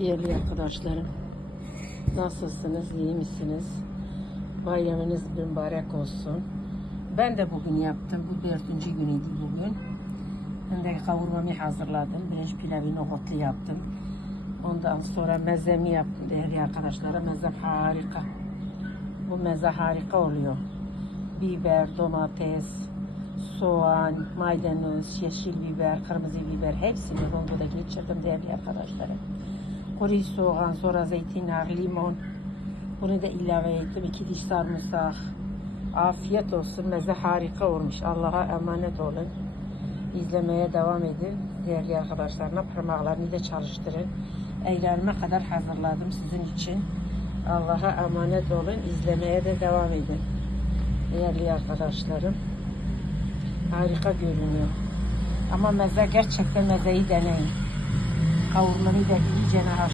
Değerli arkadaşlarım, nasılsınız, iyi misiniz? Bayramınız mübarek olsun. Ben de bugün yaptım, bu dördüncü günüydü bugün. Ben de kavurmamı hazırladım, birinci pilavı nohutlu yaptım. Ondan sonra mezemi yaptım değerli arkadaşlara. Mezem harika. Bu meze harika oluyor. Biber, domates, soğan, maydanoz, yeşil biber, kırmızı biber hepsini rondoda geçirdim değerli arkadaşlarım. Kuru soğan, sonra zeytinyağı, limon. Bunu da ilave ettim. İki diş sarımsak. Afiyet olsun. Meze harika olmuş. Allah'a emanet olun. İzlemeye devam edin. Değerli arkadaşlarına parmaklarını da çalıştırın. Eylerime kadar hazırladım sizin için. Allah'a emanet olun. İzlemeye de devam edin. Değerli arkadaşlarım. Harika görünüyor. Ama meze gerçekten mezeyi deneyin. Kavurmayı da iyice haş.